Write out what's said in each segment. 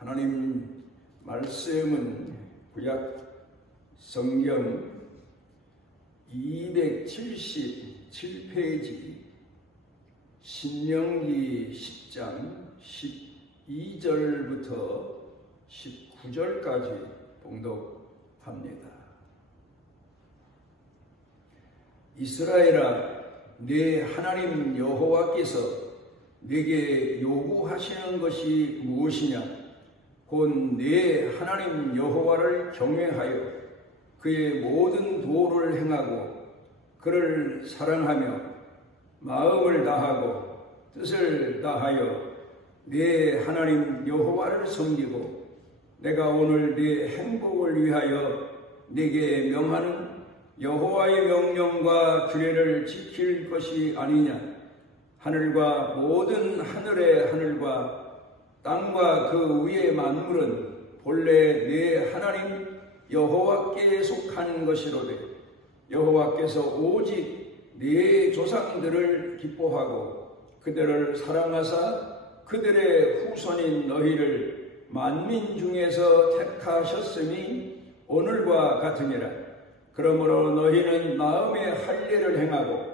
하나님 말씀은 구약 성경 277페이지 신명기 10장 12절부터 19절까지 봉독합니다. 이스라엘아, 네 하나님 여호와께서 네게 요구하시는 것이 무엇이냐? 곧 네 하나님 여호와를 경외하여 그의 모든 도를 행하고 그를 사랑하며 마음을 다하고 뜻을 다하여 네 하나님 여호와를 섬기고 내가 오늘 네 행복을 위하여 네게 명하는 여호와의 명령과 규례를 지킬 것이 아니냐? 하늘과 모든 하늘의 하늘과 땅과 그 위의 만물은 본래 네 하나님 여호와께 속한 것이로되 여호와께서 오직 네 조상들을 기뻐하고 그들을 사랑하사 그들의 후손인 너희를 만민 중에서 택하셨으니 오늘과 같으니라. 그러므로 너희는 마음의 할례를 행하고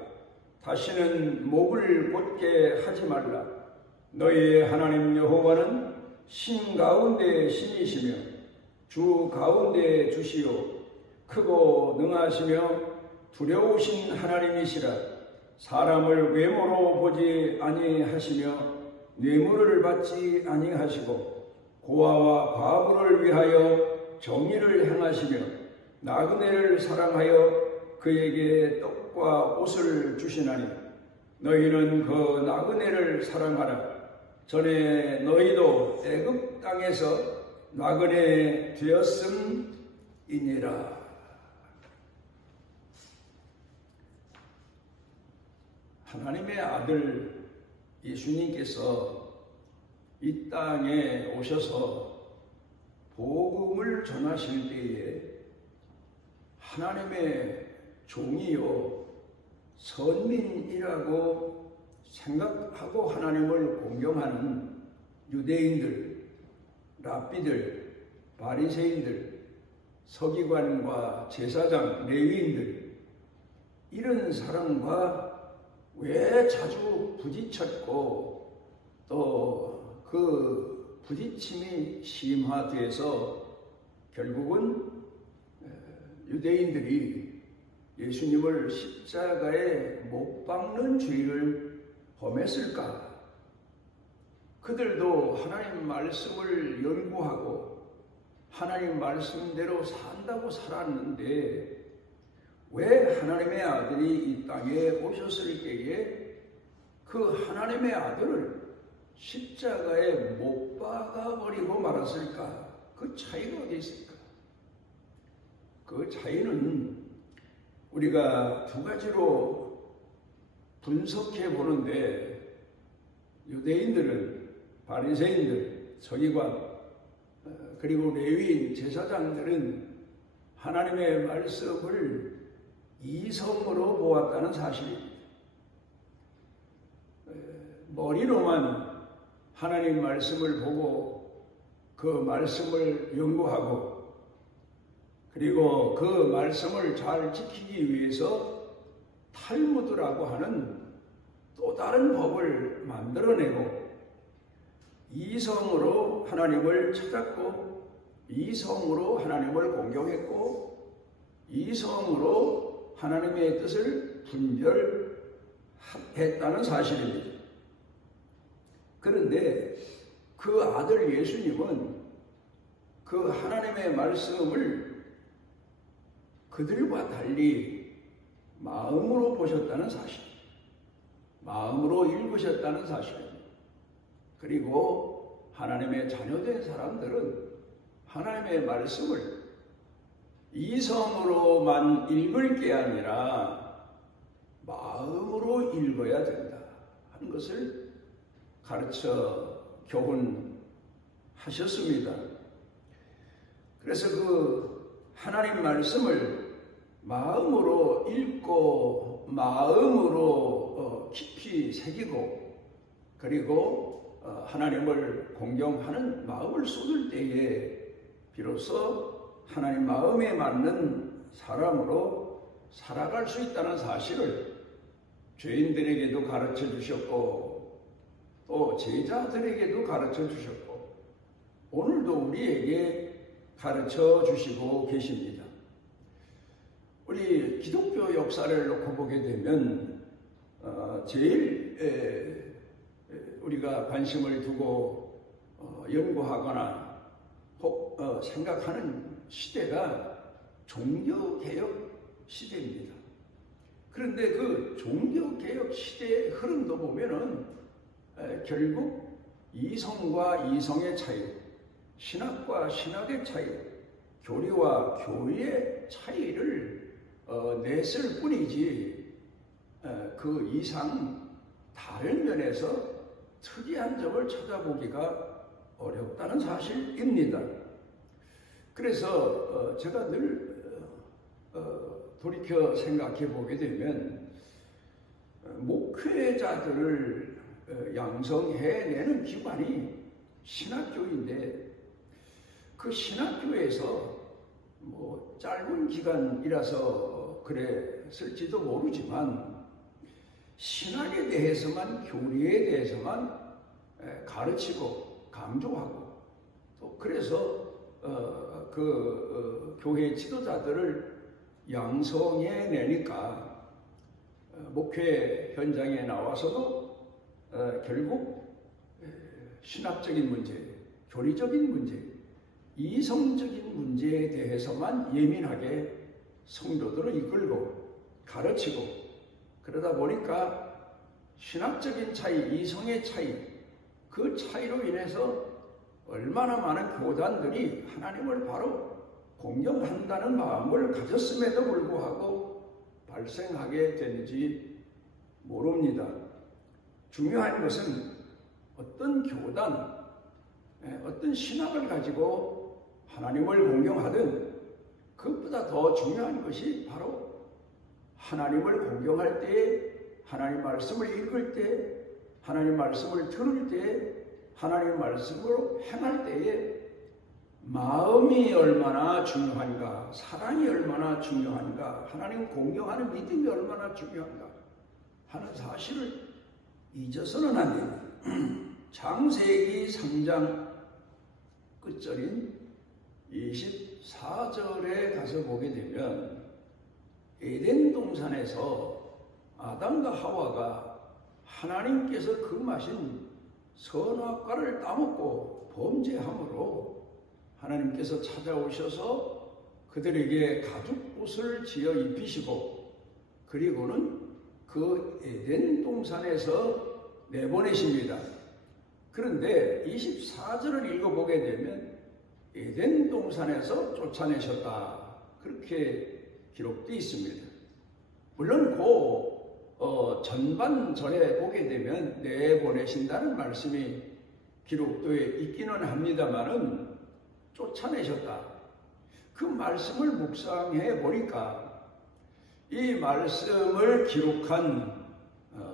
다시는 목을 곧게 하지 말라. 너희의 하나님 여호와는 신 가운데 신이시며 주 가운데 주시요 크고 능하시며 두려우신 하나님이시라. 사람을 외모로 보지 아니하시며 뇌물을 받지 아니하시고 고아와 과부를 위하여 정의를 행하시며 나그네를 사랑하여 그에게 떡과 옷을 주시나니 너희는 그 나그네를 사랑하라. 전에 너희도 애굽 땅에서 나그네 되었음이니라. 하나님의 아들 예수님께서 이 땅에 오셔서 복음을 전하실 때에 하나님의 종이요 선민이라고 생각하고 하나님을 공경하는 유대인들, 랍비들, 바리새인들, 서기관과 제사장, 레위인들 이런 사람과 왜 자주 부딪혔고 또 그 부딪힘이 심화돼서 결국은 유대인들이 예수님을 십자가에 못 박는 죄를 범했을까? 그들도 하나님 말씀을 연구하고 하나님 말씀대로 산다고 살았는데 왜 하나님의 아들이 이 땅에 오셨을 때에 그 하나님의 아들을 십자가에 못 박아버리고 말았을까? 그 차이가 어디 있을까? 그 차이는 우리가 두 가지로 분석해 보는데 유대인들은 바리새인들, 서기관 그리고 레위인, 제사장들은 하나님의 말씀을 이성으로 보았다는 사실입니다. 머리로만 하나님 말씀을 보고 그 말씀을 연구하고 그리고 그 말씀을 잘 지키기 위해서 탈무드라고 하는 또 다른 법을 만들어내고 이성으로 하나님을 찾았고 이성으로 하나님을 공경했고 이성으로 하나님의 뜻을 분별했다는 사실입니다. 그런데 그 아들 예수님은 그 하나님의 말씀을 그들과 달리 마음으로 보셨다는 사실, 마음으로 읽으셨다는 사실입니다. 그리고 하나님의 자녀된 사람들은 하나님의 말씀을 이성으로만 읽을 게 아니라 마음으로 읽어야 된다 하는 것을 가르쳐 교훈하셨습니다. 그래서 그 하나님 말씀을 마음으로 읽고 마음으로 깊이 새기고 그리고 하나님을 공경하는 마음을 쏟을 때에 비로소 하나님 마음에 맞는 사람으로 살아갈 수 있다는 사실을 죄인들에게도 가르쳐 주셨고 또 제자들에게도 가르쳐 주셨고 오늘도 우리에게 가르쳐 주시고 계십니다. 우리 기독교 역사를 놓고 보게 되면 제일 우리가 관심을 두고 연구하거나 혹 생각하는 시대가 종교개혁 시대입니다. 그런데 그 종교개혁 시대의 흐름도 보면은 결국 이성과 이성의 차이, 신학과 신학의 차이, 교리와 교리의 차이를 냈을 뿐이지 그 이상 다른 면에서 특이한 점을 찾아보기가 어렵다는 사실입니다. 그래서 제가 늘 돌이켜 생각해 보게 되면 목회자들을 양성해내는 기관이 신학교인데 그 신학교에서 뭐 짧은 기간이라서 그랬을지도 모르지만 신학에 대해서만 교리에 대해서만 가르치고 강조하고 또 그래서 교회 지도자들을 양성해내니까 목회 현장에 나와서도 결국 신학적인 문제, 교리적인 문제, 이성적인 문제에 대해서만 예민하게 성도들을 이끌고 가르치고 그러다 보니까 신학적인 차이, 이성의 차이, 그 차이로 인해서 얼마나 많은 교단들이 하나님을 바로 공경한다는 마음을 가졌음에도 불구하고 발생하게 되는지 모릅니다. 중요한 것은 어떤 교단, 어떤 신학을 가지고 하나님을 공경하든 그것보다 더 중요한 것이 바로 하나님을 공경할 때에 하나님 말씀을 읽을 때 하나님 말씀을 들을 때 하나님 말씀으로 행할 때에 마음이 얼마나 중요한가, 사랑이 얼마나 중요한가, 하나님 공경하는 믿음이 얼마나 중요한가 하는 사실을 잊어서는 안 됩니다. 창세기 3장 끝절인 24절에 가서 보게 되면 에덴 동산에서 아담과 하와가 하나님께서 금하신 선악과를 따먹고 범죄함으로 하나님께서 찾아오셔서 그들에게 가죽옷을 지어 입히시고 그리고는 그 에덴 동산에서 내보내십니다. 그런데 24절을 읽어보게 되면 에덴 동산에서 쫓아내셨다 그렇게 기록되어 있습니다. 물론 전반절에 보게 되면 내보내신다는 말씀이 기록되어 있기는 합니다만은 쫓아내셨다. 그 말씀을 묵상해 보니까 이 말씀을 기록한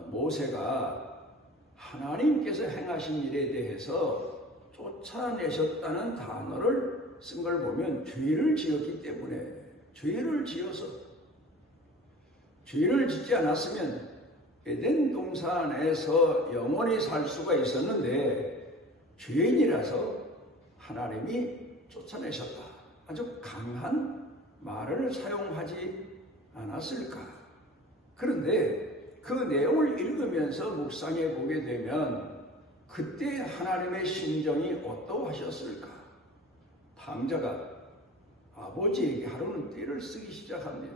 모세가 하나님께서 행하신 일에 대해서 쫓아내셨다는 단어를 쓴 걸 보면 죄를 지었기 때문에 죄를 지어서 죄를 짓지 않았으면 에덴 동산에서 영원히 살 수가 있었는데 죄인이라서 하나님이 쫓아내셨다. 아주 강한 말을 사용하지 않았을까. 그런데 그 내용을 읽으면서 묵상해 보게 되면 그때 하나님의 심정이 어떠하셨을까. 방자가 아버지에게 하루는 떼를 쓰기 시작합니다.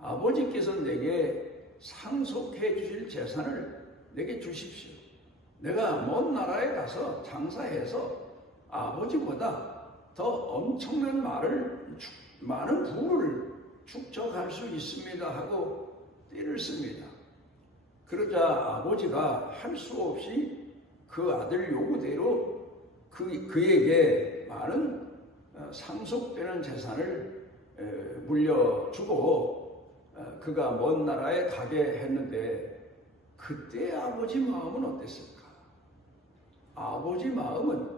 아버지께서 내게 상속해 주실 재산을 내게 주십시오. 내가 먼 나라에 가서 장사해서 아버지보다 더 엄청난 많은 부를 축적할 수 있습니다 하고 떼를 씁니다. 그러자 아버지가 할 수 없이 그 아들 요구대로 그에게 많은 상속되는 재산을 물려주고 그가 먼 나라에 가게 했는데 그때 아버지 마음은 어땠을까? 아버지 마음은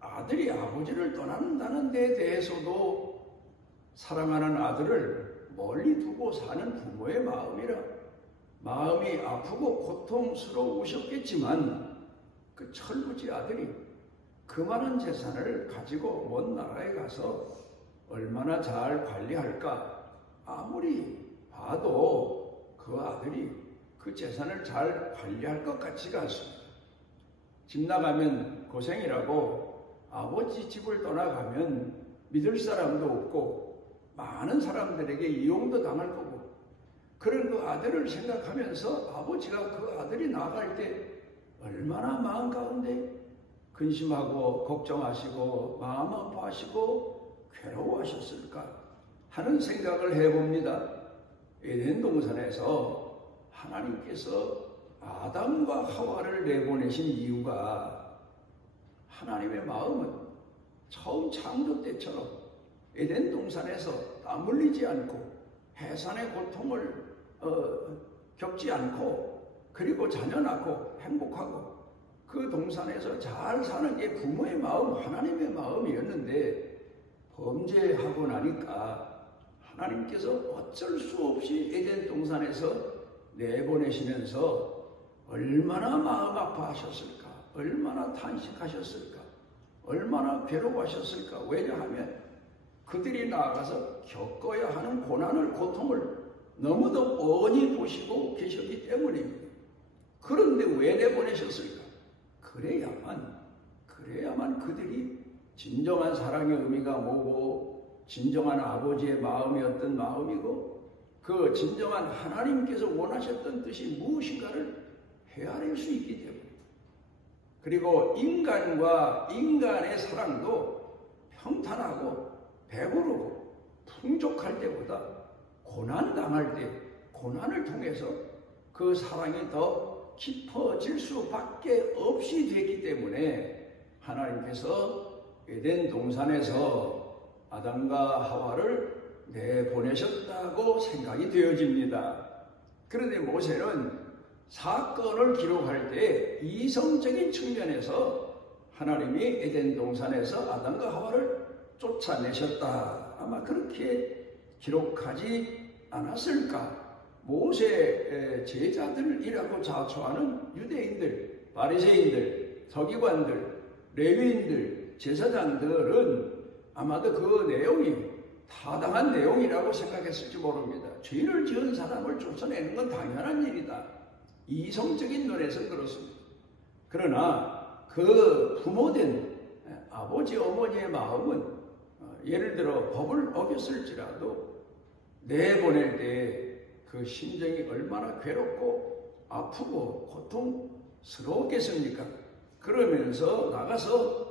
아들이 아버지를 떠난다는 데 대해서도 사랑하는 아들을 멀리 두고 사는 부모의 마음이라 마음이 아프고 고통스러우셨겠지만 그 철부지 아들이 그 많은 재산을 가지고 먼 나라에 가서 얼마나 잘 관리할까 아무리 봐도 그 아들이 그 재산을 잘 관리할 것 같지가 않습니다. 집 나가면 고생이라고 아버지 집을 떠나가면 믿을 사람도 없고 많은 사람들에게 이용도 당할 거고 그런 그 아들을 생각하면서 아버지가 그 아들이 나갈 때 얼마나 마음 가운데 근심하고 걱정하시고 마음 아파하시고 괴로워하셨을까 하는 생각을 해봅니다. 에덴 동산에서 하나님께서 아담과 하와를 내보내신 이유가 하나님의 마음은 처음 창조 때처럼 에덴 동산에서 땀 흘리지 않고 해산의 고통을 겪지 않고 그리고 자녀 낳고 행복하고 그 동산에서 잘 사는 게 부모의 마음, 하나님의 마음이었는데 범죄하고 나니까 하나님께서 어쩔 수 없이 에덴 동산에서 내보내시면서 얼마나 마음 아파하셨을까, 얼마나 탄식하셨을까, 얼마나 괴로워하셨을까. 왜냐하면 그들이 나아가서 겪어야 하는 고난을, 고통을 너무도 뻔히 보시고 계셨기 때문입니다. 그런데 왜 내보내셨을까? 그래야만 그들이 진정한 사랑의 의미가 뭐고 진정한 아버지의 마음이 어떤 마음이고 그 진정한 하나님께서 원하셨던 뜻이 무엇인가를 헤아릴 수 있기 때문입니다. 그리고 인간과 인간의 사랑도 평탄하고 배부르고 풍족할 때보다 고난당할 때 고난을 통해서 그 사랑이 더 깊어질 수밖에 없이 되기 때문에 하나님께서 에덴 동산에서 아담과 하와를 내보내셨다고 생각이 되어집니다. 그런데 모세는 사건을 기록할 때 이성적인 측면에서 하나님이 에덴 동산에서 아담과 하와를 쫓아내셨다. 아마 그렇게 기록하지 않았을까? 모세 제자들이라고 자처하는 유대인들, 바리새인들, 서기관들, 레위인들, 제사장들은 아마도 그 내용이 타당한 내용이라고 생각했을지 모릅니다. 죄를 지은 사람을 쫓아내는 건 당연한 일이다. 이성적인 면에서 그렇습니다. 그러나 그 부모된 아버지, 어머니의 마음은 예를 들어 법을 어겼을지라도 내보낼 때 그 심정이 얼마나 괴롭고 아프고 고통스러웠겠습니까? 그러면서 나가서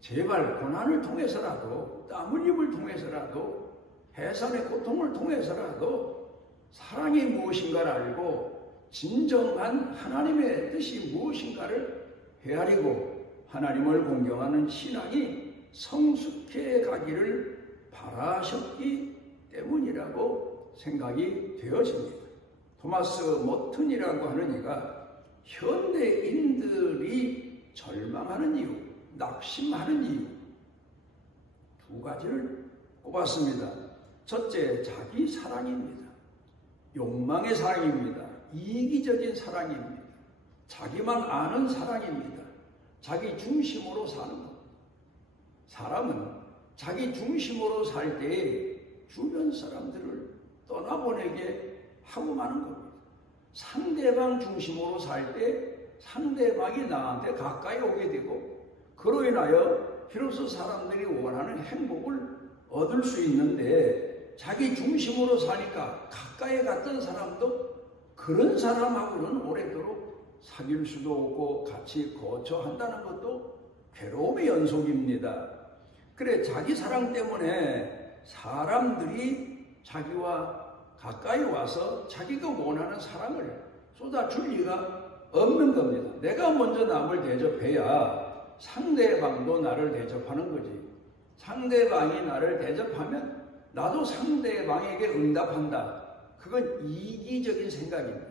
제발 고난을 통해서라도 땀 흘림을 통해서라도 해산의 고통을 통해서라도 사랑이 무엇인가를 알고 진정한 하나님의 뜻이 무엇인가를 헤아리고 하나님을 공경하는 신앙이 성숙해 가기를 바라셨기 때문이라고 생각이 되어집니다. 토마스 모튼이라고 하는 이가 현대인들이 절망하는 이유, 낙심하는 이유 두 가지를 꼽았습니다. 첫째, 자기 사랑입니다. 욕망의 사랑입니다. 이기적인 사랑입니다. 자기만 아는 사랑입니다. 자기 중심으로 사는 것. 사람은 자기 중심으로 살 때에 주변 사람들을 떠나보내게 하고 마는 겁니다. 상대방 중심으로 살 때 상대방이 나한테 가까이 오게 되고 그로 인하여 비로소 사람들이 원하는 행복을 얻을 수 있는데 자기 중심으로 사니까 가까이 갔던 사람도 그런 사람하고는 오래도록 사귈 수도 없고 같이 거처한다는 것도 괴로움의 연속입니다. 그래, 자기 사랑 때문에 사람들이 자기와 가까이 와서 자기가 원하는 사랑을 쏟아줄 리가 없는 겁니다. 내가 먼저 남을 대접해야 상대방도 나를 대접하는 거지. 상대방이 나를 대접하면 나도 상대방에게 응답한다. 그건 이기적인 생각입니다.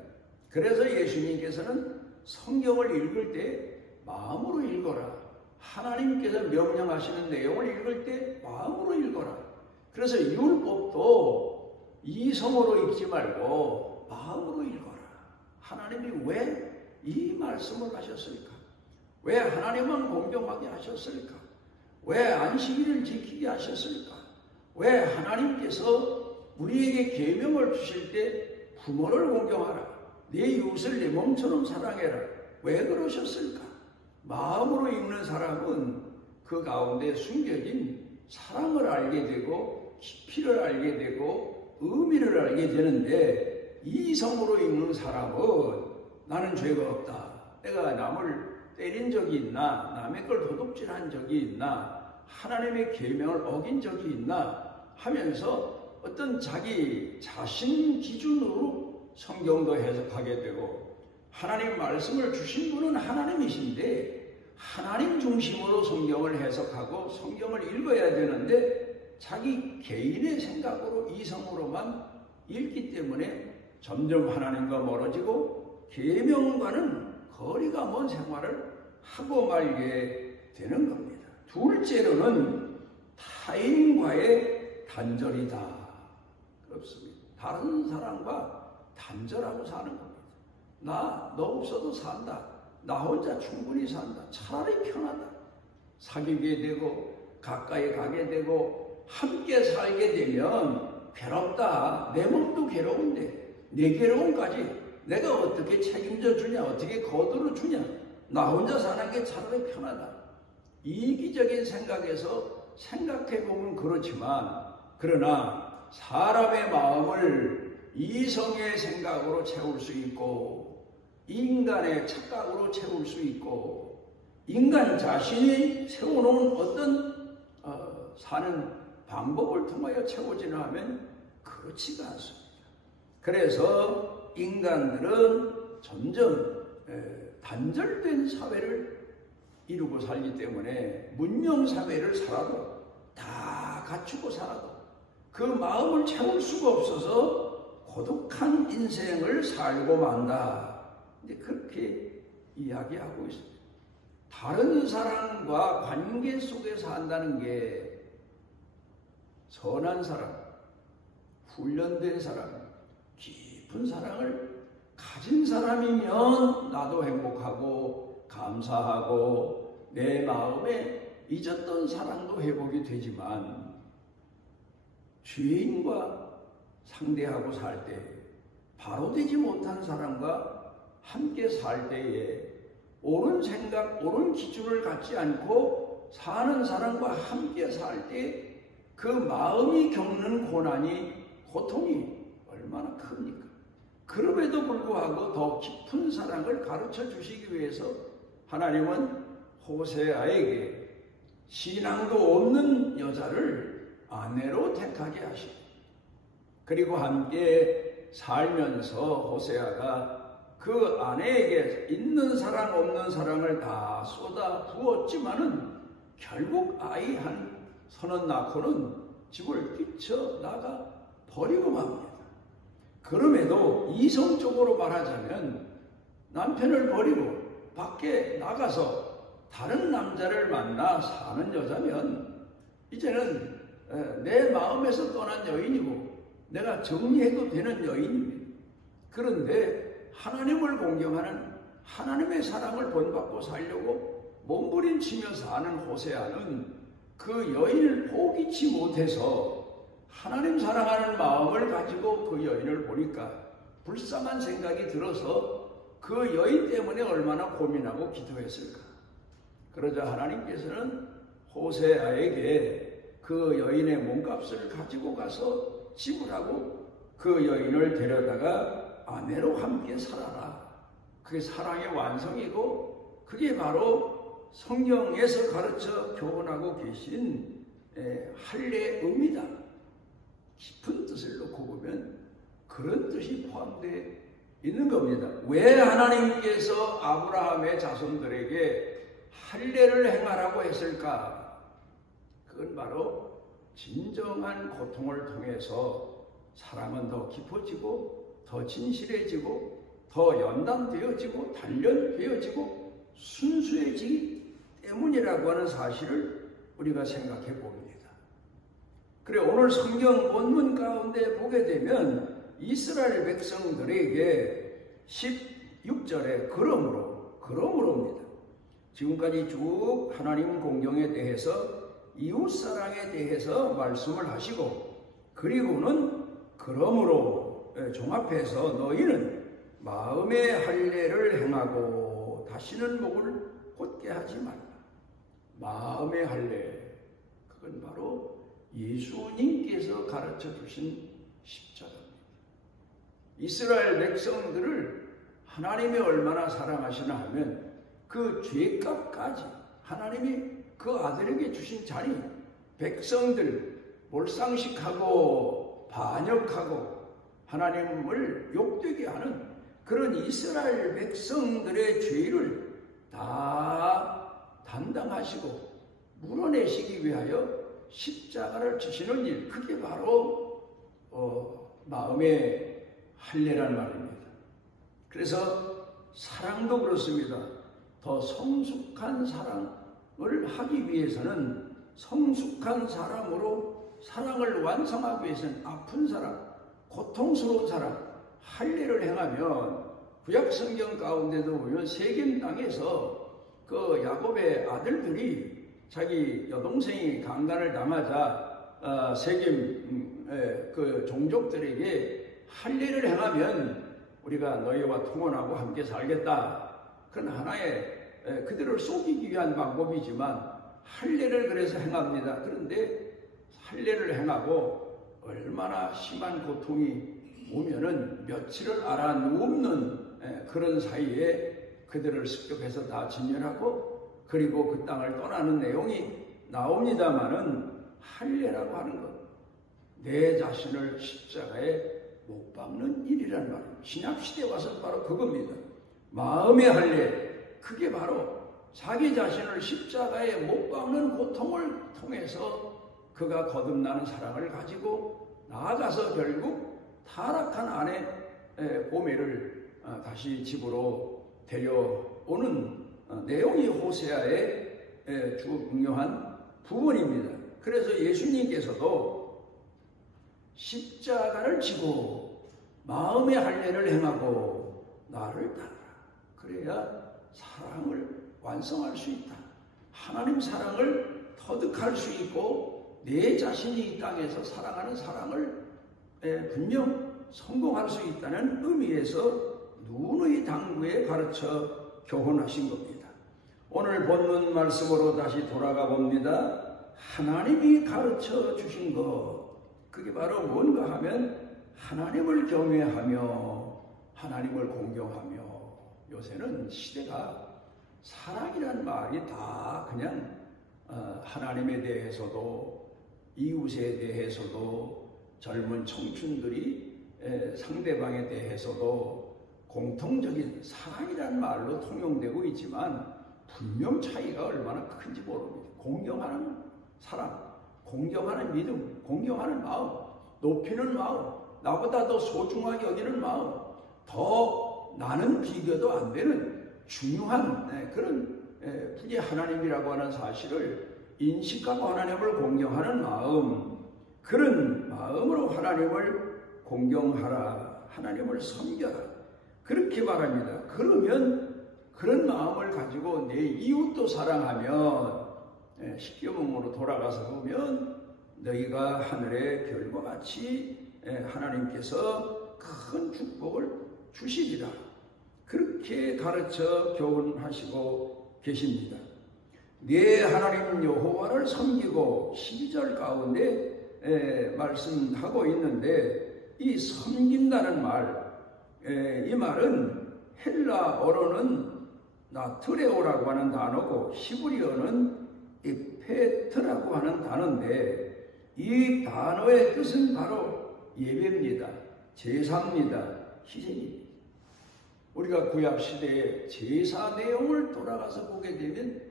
그래서 예수님께서는 성경을 읽을 때 마음으로 읽어라. 하나님께서 명령하시는 내용을 읽을 때 마음으로 읽어라. 그래서 율법도 이성으로 읽지 말고 마음으로 읽어라. 하나님이 왜 이 말씀을 하셨을까? 왜 하나님은 공경하게 하셨을까? 왜 안식일을 지키게 하셨을까? 왜 하나님께서 우리에게 계명을 주실 때 부모를 공경하라. 네 이웃을 내 몸처럼 사랑해라. 왜 그러셨을까? 마음으로 읽는 사람은 그 가운데 숨겨진 사랑을 알게 되고 깊이를 알게 되고 의미를 알게 되는데, 이성으로 읽는 사람은 나는 죄가 없다. 내가 남을 때린 적이 있나? 남의 걸 도둑질한 적이 있나? 하나님의 계명을 어긴 적이 있나? 하면서 어떤 자기 자신 기준으로 성경도 해석하게 되고, 하나님 말씀을 주신 분은 하나님이신데 하나님 중심으로 성경을 해석하고 성경을 읽어야 되는데 자기 개인의 생각으로 이성으로만 읽기 때문에 점점 하나님과 멀어지고 계명과는 거리가 먼 생활을 하고 말게 되는 겁니다. 둘째로는 타인과의 단절이다. 그렇습니다. 다른 사람과 단절하고 사는 겁니다. 너 없어도 산다. 나 혼자 충분히 산다. 차라리 편하다. 사귀게 되고 가까이 가게 되고 함께 살게 되면 괴롭다. 내 몸도 괴로운데 내 괴로움까지 내가 어떻게 책임져 주냐, 어떻게 거두어 주냐. 나 혼자 사는 게 차라리 편하다. 이기적인 생각에서 생각해보면 그렇지만, 그러나 사람의 마음을 이성의 생각으로 채울 수 있고 인간의 착각으로 채울 수 있고 인간 자신이 세워놓은 어떤 사는 방법을 통하여 채워지나 하면 그렇지가 않습니다. 그래서 인간들은 점점 단절된 사회를 이루고 살기 때문에 문명사회를 살아도 다 갖추고 살아도 그 마음을 채울 수가 없어서 고독한 인생을 살고 만다. 그렇게 이야기하고 있습니다. 다른 사람과 관계 속에 산다는 게 선한 사람, 훈련된 사람, 깊은 사랑을 가진 사람이면 나도 행복하고 감사하고 내 마음에 잊었던 사랑도 회복이 되지만, 죄인과 상대하고 살 때, 바로 되지 못한 사람과 함께 살 때에 옳은 생각, 옳은 기준을 갖지 않고 사는 사람과 함께 살 때 그 마음이 겪는 고난이, 고통이 얼마나 큽니까? 그럼에도 불구하고 더 깊은 사랑을 가르쳐 주시기 위해서 하나님은 호세아에게 신앙도 없는 여자를 아내로 택하게 하시고, 그리고 함께 살면서 호세아가 그 아내에게 있는 사랑 없는 사랑을 다 쏟아 부었지만은 결국 아이 한 서너 낳고는 집을 뛰쳐나가 버리고 맙니다. 그럼에도 이성적으로 말하자면 남편을 버리고 밖에 나가서 다른 남자를 만나 사는 여자면 이제는 내 마음에서 떠난 여인이고 내가 정리해도 되는 여인입니다. 그런데 하나님을 공경하는 하나님의 사랑을 본받고 살려고 몸부림치며 사는 호세아는 그 여인을 포기치 못해서 하나님 사랑하는 마음을 가지고 그 여인을 보니까 불쌍한 생각이 들어서 그 여인 때문에 얼마나 고민하고 기도했을까. 그러자 하나님께서는 호세아에게 그 여인의 몸값을 가지고 가서 지불하고 그 여인을 데려다가 아내로 함께 살아라. 그게 사랑의 완성이고 그게 바로 성경에서 가르쳐 교훈하고 계신 할례의 의미다. 깊은 뜻을 놓고 보면 그런 뜻이 포함되어 있는 겁니다. 왜 하나님께서 아브라함의 자손들에게 할례를 행하라고 했을까? 그건 바로 진정한 고통을 통해서 사랑은 더 깊어지고 더 진실해지고 더 연단되어지고 단련되어지고 순수해지기 때문이라고 하는 사실을 우리가 생각해 봅니다. 그래 오늘 성경 본문 가운데 보게 되면 이스라엘 백성들에게 16절에 그러므로입니다. 지금까지 쭉 하나님 공경에 대해서 이웃사랑에 대해서 말씀을 하시고 그리고는 그러므로 종합해서 너희는 마음의 할례를 행하고 다시는 목을 곧게 하지 말라. 마음의 할례, 그건 바로 예수님께서 가르쳐 주신 십자가입니다. 이스라엘 백성들을 하나님이 얼마나 사랑하시나 하면 그 죄값까지 하나님이 그 아들에게 주신 자리, 백성들 몰상식하고 반역하고 하나님을 욕되게 하는 그런 이스라엘 백성들의 죄를 다 담당하시고 물어내시기 위하여 십자가를 지시는 일, 그게 바로 마음의 할례란 말입니다. 그래서 사랑도 그렇습니다. 더 성숙한 사랑을 하기 위해서는 성숙한 사람으로 사랑을 완성하기 위해서는 아픈 사람, 고통스러운 사람, 할례를 행하면 구약성경 가운데도 보면 세겜 땅에서 그 야곱의 아들들이 자기 여동생이 강간을 당하자 세겜 그 종족들에게 할례를 행하면 우리가 너희와 통혼하고 함께 살겠다. 그건 하나의 그들을 속이기 위한 방법이지만 할례를 그래서 행합니다. 그런데 할례를 행하고 얼마나 심한 고통이 오면은 며칠을 알아누우는 그런 사이에 그들을 습격해서 다 진멸하고 그리고 그 땅을 떠나는 내용이 나옵니다마는 할례라고 하는 것, 내 자신을 십자가에 못 박는 일이란 말입니다. 신약시대에 와서 바로 그겁니다. 마음의 할례, 그게 바로 자기 자신을 십자가에 못 박는 고통을 통해서 그가 거듭나는 사랑을 가지고 나아가서 결국 타락한 아내 고멜을 다시 집으로 데려오는 내용이 호세아의 중요한 부분입니다. 그래서 예수님께서도 십자가를 지고 마음의 할례를 행하고 나를 따르라. 그래야 사랑을 완성할 수 있다. 하나님 사랑을 터득할 수 있고 내 자신이 이 땅에서 사랑하는 사랑을 분명 성공할 수 있다는 의미에서 누누이 당부에 가르쳐 교훈하신 겁니다. 오늘 본문 말씀으로 다시 돌아가 봅니다. 하나님이 가르쳐 주신 것, 그게 바로 뭔가 하면 하나님을 경외하며 하나님을 공경하며, 요새는 시대가 사랑이란 말이 다 그냥 하나님에 대해서도 이웃에 대해서도 젊은 청춘들이 상대방에 대해서도 공통적인 사랑이란 말로 통용되고 있지만 분명 차이가 얼마나 큰지 모릅니다. 공경하는 사랑, 공경하는 믿음, 공경하는 마음, 높이는 마음, 나보다 더 소중하게 여기는 마음, 더 나는 비교도 안 되는 중요한 그런 분이 하나님이라고 하는 사실을 인식하고 하나님을 공경하는 마음, 그런 마음으로 하나님을 공경하라, 하나님을 섬겨라, 그렇게 말합니다. 그러면 그런 마음을 가지고 내 이웃도 사랑하면 십계명으로 돌아가서 보면 너희가 하늘의 별과 같이 하나님께서 큰 축복을 주시리라, 그렇게 가르쳐 교훈하시고 계십니다. 내 하나님 여호와를 섬기고 12절 가운데 말씀하고 있는데, 이 섬긴다는 말, 이 말은 헬라어로는 나트레오라고 하는 단어고 히브리어는 에페트라고 하는 단어인데, 이 단어의 뜻은 바로 예배입니다. 제사입니다. 희생입니다. 우리가 구약시대의 제사 내용을 돌아가서 보게 되면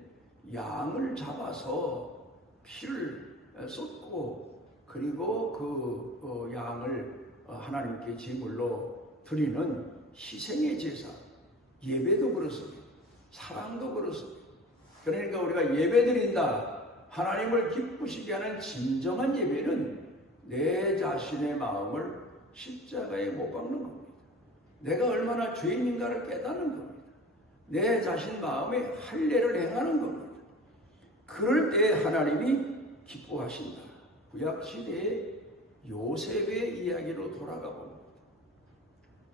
양을 잡아서 피를 쏟고 그리고 그 양을 하나님께 제물로 드리는 희생의 제사, 예배도 그렇습니다. 사랑도 그렇습니다. 그러니까 우리가 예배드린다, 하나님을 기쁘시게 하는 진정한 예배는 내 자신의 마음을 십자가에 못 박는 겁니다. 내가 얼마나 죄인인가를 깨닫는 겁니다. 내 자신 마음에 할례를 행하는 겁니다. 그럴 때 하나님이 기뻐하신다. 구약시대의 요셉의 이야기로 돌아가 봅니다.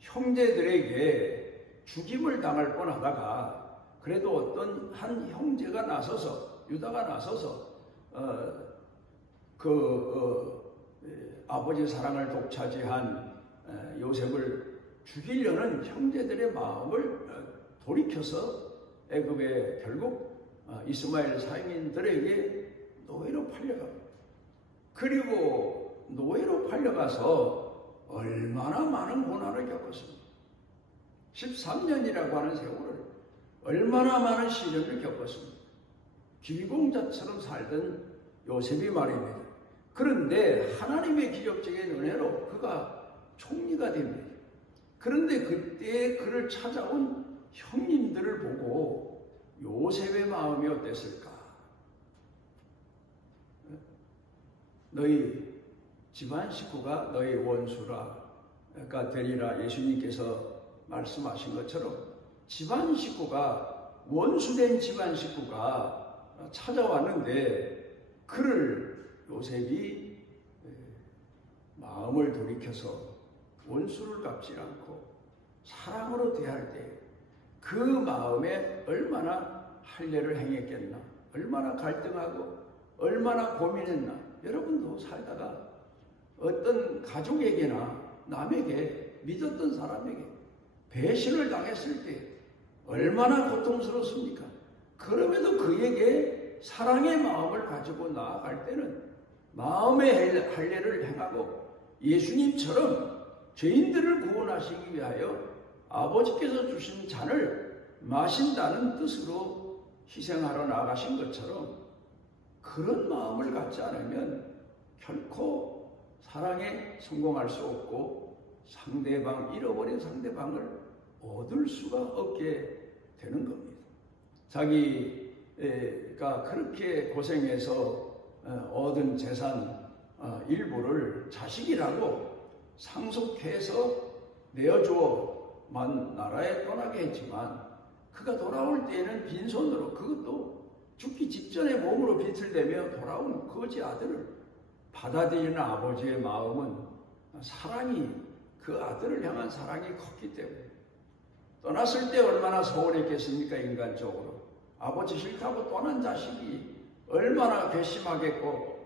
형제들에게 죽임을 당할 뻔하다가 그래도 어떤 한 형제가 나서서, 유다가 나서서 아버지 사랑을 독차지한 요셉을 죽이려는 형제들의 마음을 돌이켜서 애굽에 결국 이스마엘 상인들에게 노예로 팔려갑니다. 그리고 노예로 팔려가서 얼마나 많은 고난을 겪었습니다. 13년이라고 하는 세월을 얼마나 많은 시련을 겪었습니다. 귀공자처럼 살던 요셉이 말입니다. 그런데 하나님의 기적적인 은혜로 그가 총리가 됩니다. 그런데 그때 그를 찾아온 형님들을 보고 요셉의 마음이 어땠을까? 너희 집안 식구가 너희 원수가 되리라 예수님께서 말씀하신 것처럼 집안 식구가, 원수된 집안 식구가 찾아왔는데 그를 요셉이 마음을 돌이켜서 원수를 갚지 않고 사랑으로 대할 때 그 마음에 얼마나 할례를 행했겠나, 얼마나 갈등하고 얼마나 고민했나. 여러분도 살다가 어떤 가족에게나 남에게, 믿었던 사람에게 배신을 당했을 때 얼마나 고통스럽습니까? 그럼에도 그에게 사랑의 마음을 가지고 나아갈 때는 마음의 할례를 행하고 예수님처럼 죄인들을 구원하시기 위하여 아버지께서 주신 잔을 마신다는 뜻으로 희생하러 나가신 것처럼 그런 마음을 갖지 않으면 결코 사랑에 성공할 수 없고 잃어버린 상대방을 얻을 수가 없게 되는 겁니다. 자기가 그렇게 고생해서 얻은 재산 일부를 자식이라고 상속해서 내어주어 만 나라에 떠나게 했지만 그가 돌아올 때에는 빈손으로, 그것도 죽기 직전에 몸으로 비틀대며 돌아온 거지 아들을 받아들이는 아버지의 마음은 사랑이, 그 아들을 향한 사랑이 컸기 때문에 떠났을 때 얼마나 서운했겠습니까? 인간적으로 아버지 싫다고 떠난 자식이 얼마나 괘씸했고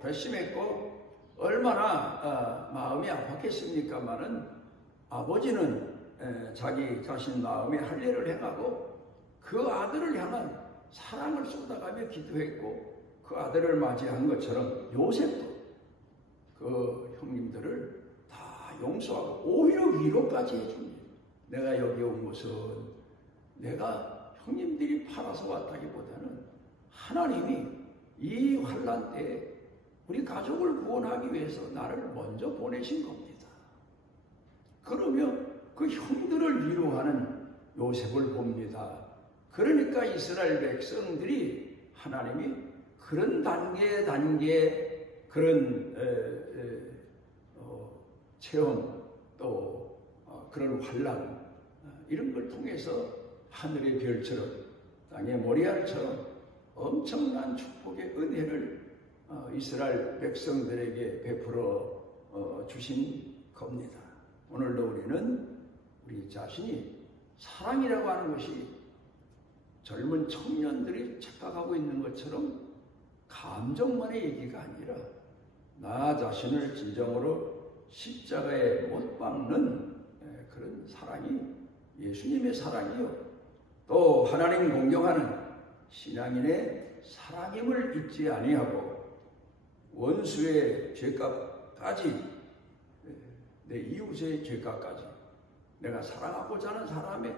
얼마나 마음이 아팠겠습니까마는 아버지는 자기 자신 마음에 할례를 행하고 그 아들을 향한 사랑을 쏟아가며 기도했고 그 아들을 맞이한 것처럼 요셉도 그 형님들을 다 용서하고 오히려 위로까지 해줍니다. 내가 여기 온 것은 내가 형님들이 팔아서 왔다기보다는 하나님이 이 환난 때에 우리 가족을 구원하기 위해서 나를 먼저 보내신 겁니다. 그러며 그 형들을 위로하는 요셉을 봅니다. 그러니까 이스라엘 백성들이 하나님이 그런 단계 그런 체험 또 그런 환난 이런 걸 통해서 하늘의 별처럼 땅의 모리알처럼 엄청난 축복의 은혜를 이스라엘 백성들에게 베풀어 주신 겁니다. 오늘도 우리는 우리 자신이 사랑이라고 하는 것이 젊은 청년들이 착각하고 있는 것처럼 감정만의 얘기가 아니라 나 자신을 진정으로 십자가에 못 박는 그런 사랑이 예수님의 사랑이요, 또 하나님 공경하는 신앙인의 사랑임을 잊지 아니하고 원수의 죄값까지, 내 이웃의 죄값까지, 내가 사랑하고자 하는 사람의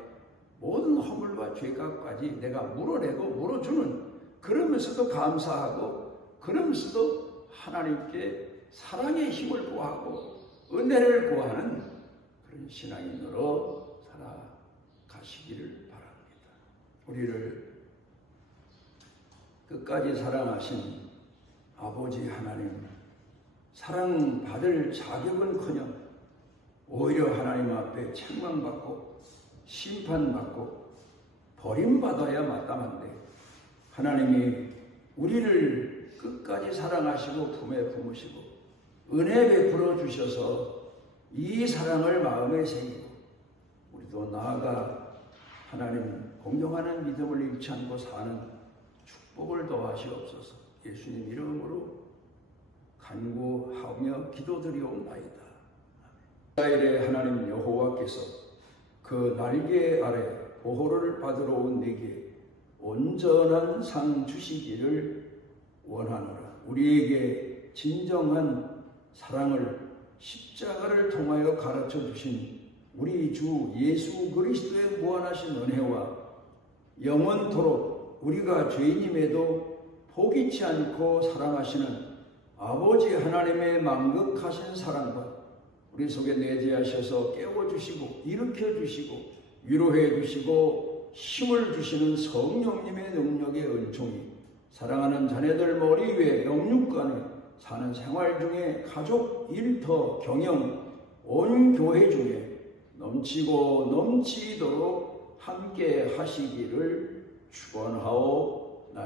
모든 허물과 죄값까지 내가 물어내고 물어주는, 그러면서도 감사하고 그러면서도 하나님께 사랑의 힘을 구하고 은혜를 구하는 그런 신앙인으로 살아가시기를 바랍니다. 우리를 끝까지 사랑하신 아버지 하나님, 사랑받을 자격은커녕 오히려 하나님 앞에 책망받고 심판받고 버림받아야 마땅한데 하나님이 우리를 끝까지 사랑하시고 품에 품으시고 은혜 베풀어 주셔서 이 사랑을 마음에 새기고 우리도 나아가 하나님 공경하는 믿음을 잃지 않고 사는 축복을 더하시옵소서. 예수님 이름으로 간구하며 기도드리옵나이다. 이스라엘의 하나님 여호와께서 그 날개 아래 보호를 받으러 온 내게 온전한 상 주시기를 원하노라. 우리에게 진정한 사랑을 십자가를 통하여 가르쳐 주신 우리 주 예수 그리스도의 무한하신 은혜와 영원토록 우리가 죄인임에도 포기치 않고 사랑하시는 아버지 하나님의 만극하신 사랑과 우리 속에 내재하셔서 깨워주시고 일으켜주시고 위로해주시고 힘을 주시는 성령님의 능력의 은총이 사랑하는 자녀들 머리 위에 영육간에 사는 생활 중에 가족, 일터, 경영, 온 교회 중에 넘치고 넘치도록 함께 하시기를 축원하옵나이다.